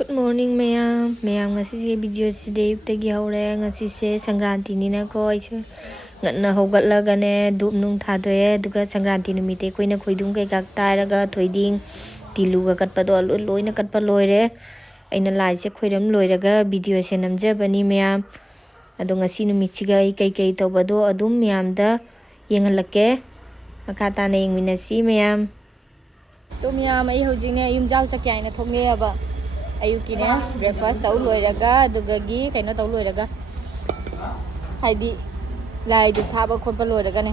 Good morning mayam ngasi video side yuptagi hore ngasi se Sangranti nina ko aise ngatna hogatlaga ne dup nung thadoye duga Sangranti numite koina khoidung kai gak tairaga thoiding tiluga katpado loina katpa loire aina lai se khoiram loiraga video se namjabani mayam ado ngasi numitchiga kai kai tobado adum mayamda yengalake makata na yengminasi mayam to mayam ai hojine yumjau chakyai na thonge aba ayukine breakfast tau loiraga dugagi kaino tau loiraga haidi lai du thaba khotpa loiraga ne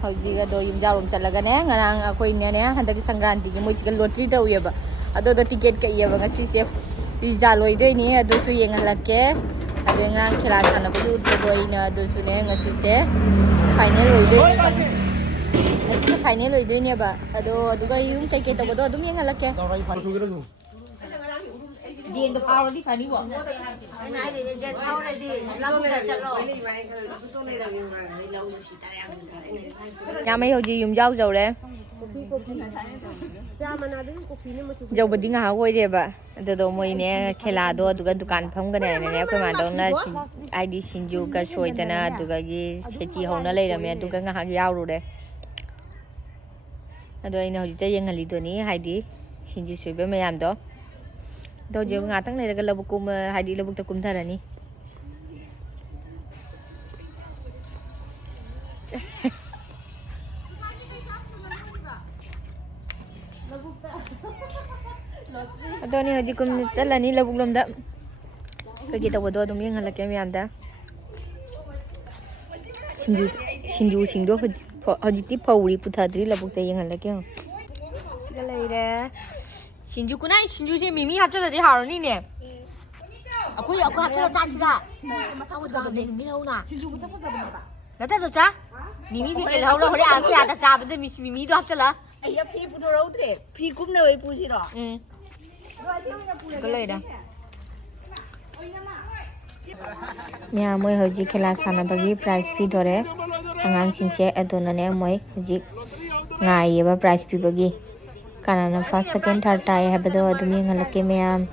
haujiga do yumjau rom chalaga ne ngarang akoi ne handaki Sangranti gi moi siga lottery tau yeba ado da ticket ka yeba ngasi se visa loidoi ni ado su yengalake ado ngarang khela sana bu doi na ado su ne ngasi se final loidoi ni ngasi final loidoi ni ba ado aduga yum kai kai tau do adum yengalake Dia tahu di pani buat. Nah, dia tahu di lagu dah cakap. Nhà mấy hồi gì dùng dâu dầu đấy? Dâu bật đi ngã quay đi bà. Từ đầu mới nè khai là đồ tụi cái dukaan phong cái này nè cái mà đâu na ai đi xin du cái soi tên na tụi cái gì sẽ chỉ hậu nó lấy làm nè tụi cái ngã dâu rồi đấy. Rồi này hồi tới dân hành lý tụi ní hay đi xin du soi bên mấy làm đó. Đâu giờ ngã tháng này là cái lồng cung hay đi lồng ta cung thay này. Đâu này hồi cung chắc là ní lồng lồng đó. Cái gì tao bỏ đồ tụi mình hàng là cái gì ăn đó. Xin du hồi tiếp phâu đi phụ thà đi lồng ta dân hàng là cái không. Cái này đó. 신주 구나 신주 제 미미 합쳐서 돼 하러니 네. 아코이 합쳐서 짜지자. 마사오다 미미 하우나. 신주 무슨 거 잡는다. 나도 자. 미미 비게 하우라 그래 아코이 아다 잡는데 미미도 합쳐라. 아이야 피 부드러우더래. 피 굽네 왜 부시러. 응. 그래라. nya moi hoji khela sana bagi prize pi dore angang singche adonane moi hoji ngai yeba prize pi bagi kanana first second third tai habado adumi ngalake mayam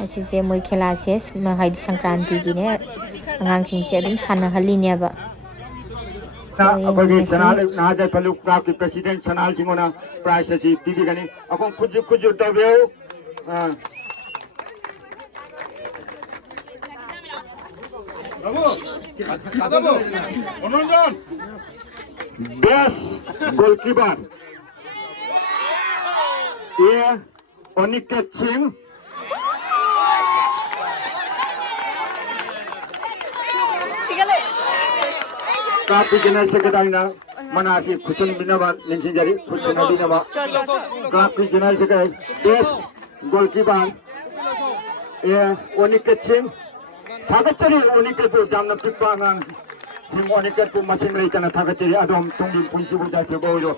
asise moi khela se ma haidi Sangranti gi ne angang sing se adum sana hali ne ba apagi sanal naja paluk club ki president sanal singona prize ji tidi gani akon kuju tabeu bravo ononjon best goalkeeper Yeah, Oniket Singh. Kapi jenis sekedar mana si khusun binawa nensin jari khusun binawa. Kapi jenis sekedar best goalkeeper. Yeah, Oniket Singh. Thagat cari Oniket tu jamna pipangan. Sim Oniket tu masih lagi kana thagat cari adom tunggu punisi buja terbawa.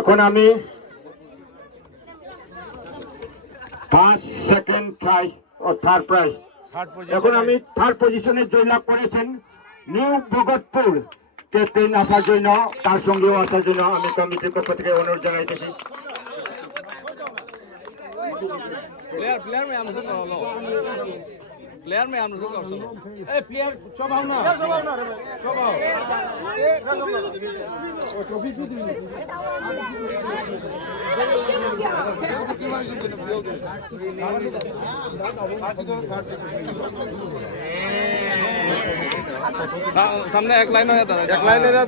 এখন আমি first second prize ও third prize এখন আমি third পজিশনে জয়লাভ করেছেন new Bhagatpur captain আসার জন্য তার সঙ্গেও আসার জন্য আমি কমিটির পক্ষ থেকে অনুরোধ জানাইতেছি प्लेयर में हम लोग ए प्लेयर चबाओ ना चबाओ ओ ट्रॉफी भी दी सामने एक लाइन है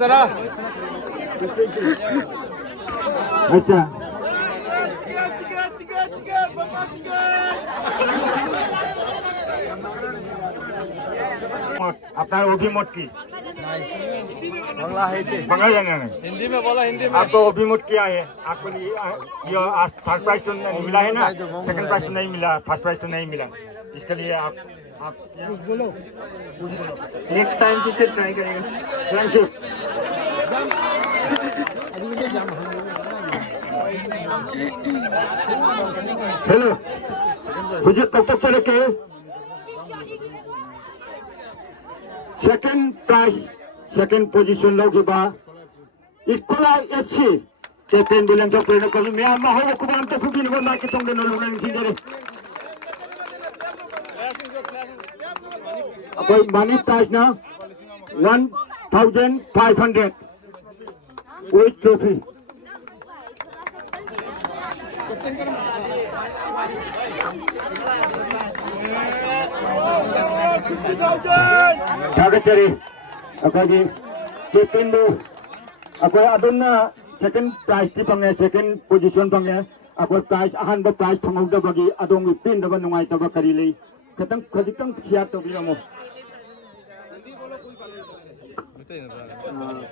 जरा अच्छा আপনার অভিমত কি बांग्ला जाना है हिंदी में बोला हिंदी में आपको अभिमत क्या है आपको ये आज फर्स्ट प्राइज तो नहीं मिला है ना सेकंड प्राइज तो नहीं मिला फर्स्ट प्राइज तो नहीं मिला इसके लिए आप बोलो नेक्स्ट टाइम फिर से ट्राई करेंगे थैंक यू हेलो मुझे कब तक चले के सेकंड प्राइज सेकंड पोजीशन लोगे बा इकोला एफसी कैप्टन बिलन तो प्रेरणा को मैं मां हो कुबान तो खुबी न मार के तंग न लोना निंजरे अकोई मनी प्राइस ना 1500 with trophy Tagachari akagi second akoy aduna second prize ti pangye second position pangye akoy prize ahan ba prize thangawda bagi adong pin da ba nungai ta ba kari lei katang khajitang khia to biramo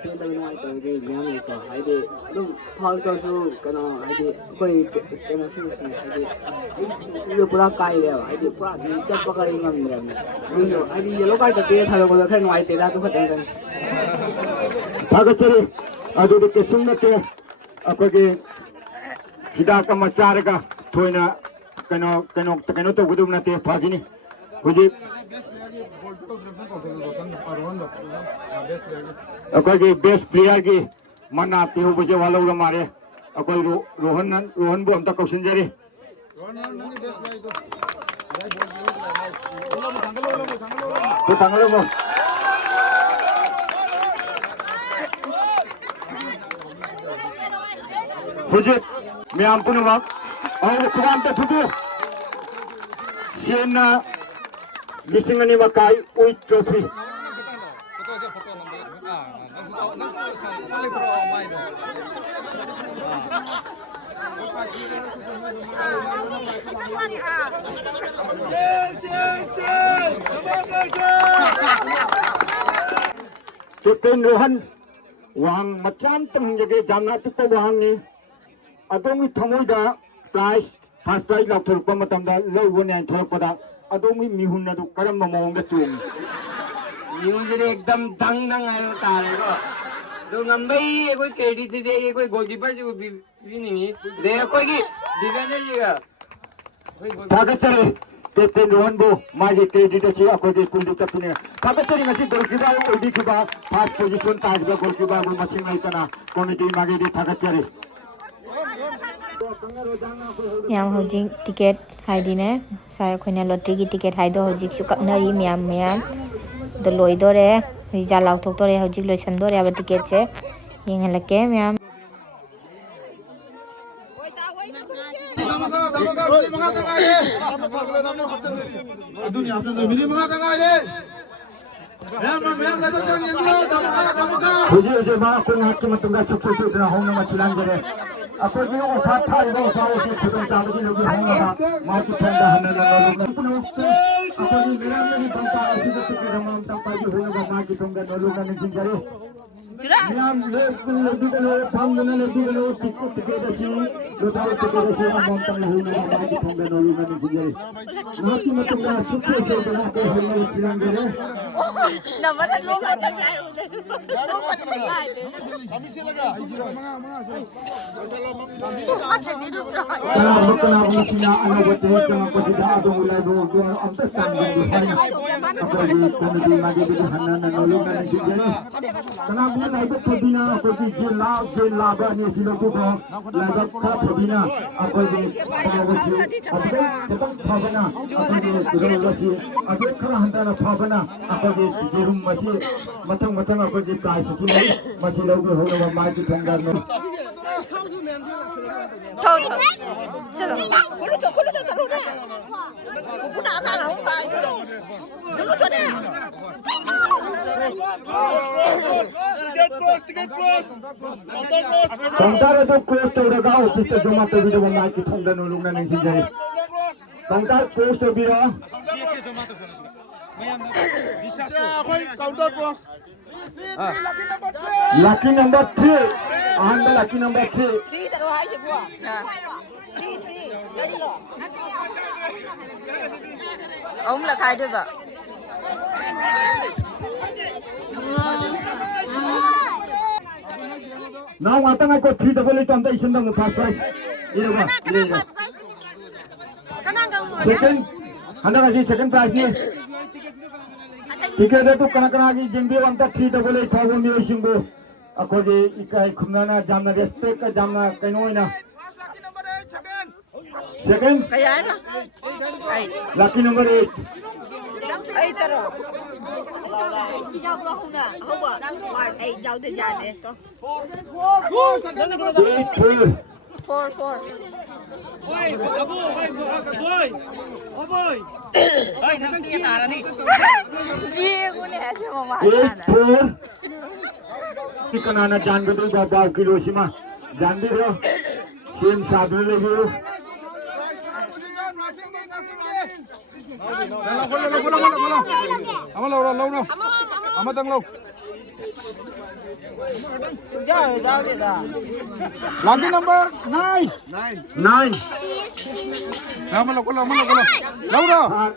Phim tôi nói tới cái mẹ mình có hay đi lúc thôi cho chú cái nó hay đi quay cái nó sinh hay đi lúc bữa cay rồi hay đi bữa đi chắc có cái ngầm ngầm nhưng rồi hay đi lúc cay tới thay đổi cái ngoài thì ra tôi phải đánh Tagachari adu ke sungna te akogi hida ka macharga thoina kano to gudum na te phagini huji akogi best player ki mana te hu buje wala ura mare akoi rohan bo amta kausin jari to tangalo mo Hujit, मैं आपको नवाब और कुरान पे फुटू सेना लिसिंगनी वकाई उई trophy captain Rohan वहां मचान तंग जगह जाना तो वहां ने अदोमी थमोइदा प्राइस फर्स्ट प्राइस लाथोरप मतमदा लौबने थोरपदा अदोमी मिहुन अदु करम ममोंग चुम न्यूज़ एकदम दंग दंग आयो तारे को तो नंबर कोई क्रेडिट दे कोई गोलकीपर जो भी नहीं दे कोई की डिफेंडर जीगा थागचरे कैप्टन रोहन बो माजे क्रेडिट अछि अकोदे कुलदु तपिने थागचरे ngasi गोलकीपर ओडी किबा फर्स्ट पोजीशन ताजबा गोलकीपर बो मचिंग लाइतना कमिटी मागे दे थागचरे ꯃꯌꯥꯝ ꯍꯧꯖꯤꯛ ꯇꯤꯀꯦꯠ ꯍꯥꯏꯗꯤꯅꯦ ꯉꯁꯥꯏ ꯑꯩꯈꯣꯏꯅ ꯂꯣꯇ꯭ꯔꯤꯒꯤ ꯇꯤꯀꯦꯠ ꯍꯥꯏꯗꯣ ꯍꯧꯖꯤꯛꯁꯨ ꯀꯛꯅꯔꯤ ꯃꯌꯥꯝ ꯑꯗꯣ ꯂꯣꯏꯗꯣꯔꯦ ꯔꯤꯖꯜ ꯂꯥꯎꯊꯣꯛꯇꯣꯔꯦ ꯍꯧꯖꯤꯛ ꯂꯣꯏꯁꯟꯗꯣꯔꯦꯕ ꯇꯤꯀꯦꯠꯁꯦ ꯌꯦꯡꯍꯜꯂꯛꯀꯦ ꯃꯌꯥꯝ Huji ma ko ngaki matungga sukses na hongna machilanjere akogi ofa thaiba ofa ofi khudon tabagi logi hongna ma ki thanda hanna na kuno akogi miram ni banta asi de ke ramam tampaji hongna ma ki thonga nolu na ni jare miram le logi de lo thangna logi de lo tikku tike de si lo taro tike de si ramam tam hongna ma ki thonga nolu na ni jare ma ki matungga sukses na ko hongna machilanjere number लोग आ जाए जेरुम मची Matang Matang अकोजी price छी मची लोगे होगा mic ठंडा में चलो खोलो चलो ना पुना ना हो गाय चलो चलो ने काउंटर तो क्लोज तो लगा ऑफिस से जमा तो भी माइक ठंडा न लोग नहीं जाए काउंटर क्लोज तो भी रहा Lucky number 3 and the lucky number 3 3 taro hai se bua 3 ông là khai được ạ now atang ko 3 double 8 on the isunda mu first prize iruga second handa ga second prize ni tiket itu kana kana gi jingbi on the 3 double 8 thousand mi singbo अखोजी इकाई खुमना जामना respect का जामना कइनोइना second kaya na ay lucky number 8 ay taro giao lo không nè không à ngoài ay giao thì dài nè to 8 four Oi, abu, oi, oi. Oi, nang tiya tara ni. chia của nè chứ mà mãi 8 इकनाना जान बदल बाबा kilo सीमा जान दे रहो same साधन ले लो Ama tang lo. giao thì đó Lucky number 9. 9 Ama lo. Laura.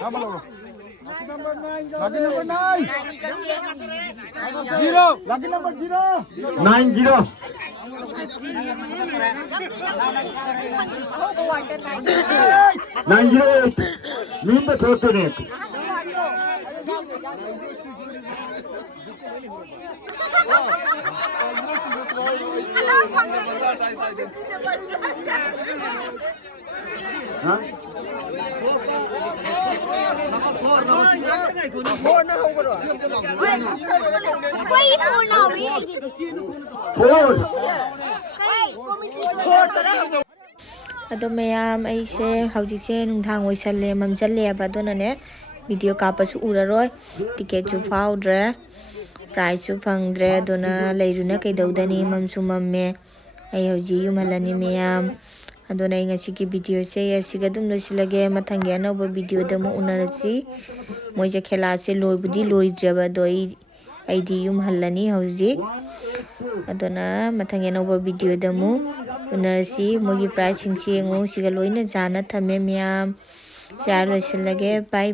Ama lo. Lucky number 9. 0. Lucky number 0. 90 98 नींद छोटे ने हाँ four nó không có rồi four four tao đó ꯑꯗꯣ ꯃꯌꯥꯝ ꯑꯩꯁꯦ ꯍꯧꯖꯤꯛꯁꯦ ꯅꯨꯡꯗꯥꯡ ꯑꯣꯏꯁꯜꯂꯦ ꯃꯝꯁꯜꯂꯦꯕ ꯑꯗꯨꯅꯅꯦ ꯚꯤꯗꯤꯑꯣ ꯀꯥꯞꯄꯁꯨ ꯎꯔꯔꯣꯏ ꯇꯤꯀꯦꯠꯁꯨ ꯐꯥꯎꯗ꯭ꯔꯦ ꯄ꯭ꯔꯥꯏꯖꯁꯨ ꯐꯪꯗ꯭ꯔꯦ ꯑꯗꯨꯅ ꯂꯩꯔꯨꯅ ꯀꯩꯗꯧꯗꯅꯤ ꯃꯝꯁꯨ ꯃꯝꯃꯦ ꯑꯩ ꯍꯧꯖꯤꯛ ꯌꯨꯝꯍꯜꯂꯅꯤ ꯃꯌꯥꯝ ꯑꯗꯨꯅ ꯑꯩ ꯉꯁꯤꯒꯤ ꯚꯤꯗꯤꯑꯣꯁꯦ ꯑꯁꯤꯒ ꯑꯗꯨꯝ ꯂꯣꯏꯁꯤꯜꯂꯒꯦ ꯃꯊꯪꯒꯤ ꯑꯅꯧꯕ ꯚꯤꯗꯤꯑꯣꯗ ꯑꯃꯨꯛ ꯎꯅꯔꯁꯤ ꯃꯣꯏꯁꯦ ꯈꯦꯂꯥꯁꯦ ꯂꯣꯏꯕꯨꯗꯤ ꯂꯣꯏꯗ꯭ꯔꯦꯕ ꯑꯗꯣ ꯑꯩꯗꯤ ꯌꯨꯝꯍꯜꯂꯅꯤ ꯍꯧꯖꯤꯛ ꯑꯗꯨꯅ ꯃꯊꯪꯒꯤ ꯑꯅꯧꯕ ꯚꯤꯗꯤꯑꯣꯗ ꯑꯃꯨꯛ ꯎꯅꯔꯁꯤ ꯃꯣꯏꯒꯤ ꯄ꯭ꯔꯥꯏꯖꯁꯤꯡꯁꯤ ꯌꯦꯡꯉꯨ ꯁꯤꯒ ꯂꯣꯏꯅ ꯆꯥꯅ ꯊꯝꯃꯦ ꯃꯌꯥꯝ ꯁꯤ ꯂꯣꯏꯁꯤꯜꯂꯒꯦ ꯕꯥꯏ ꯕꯥꯏ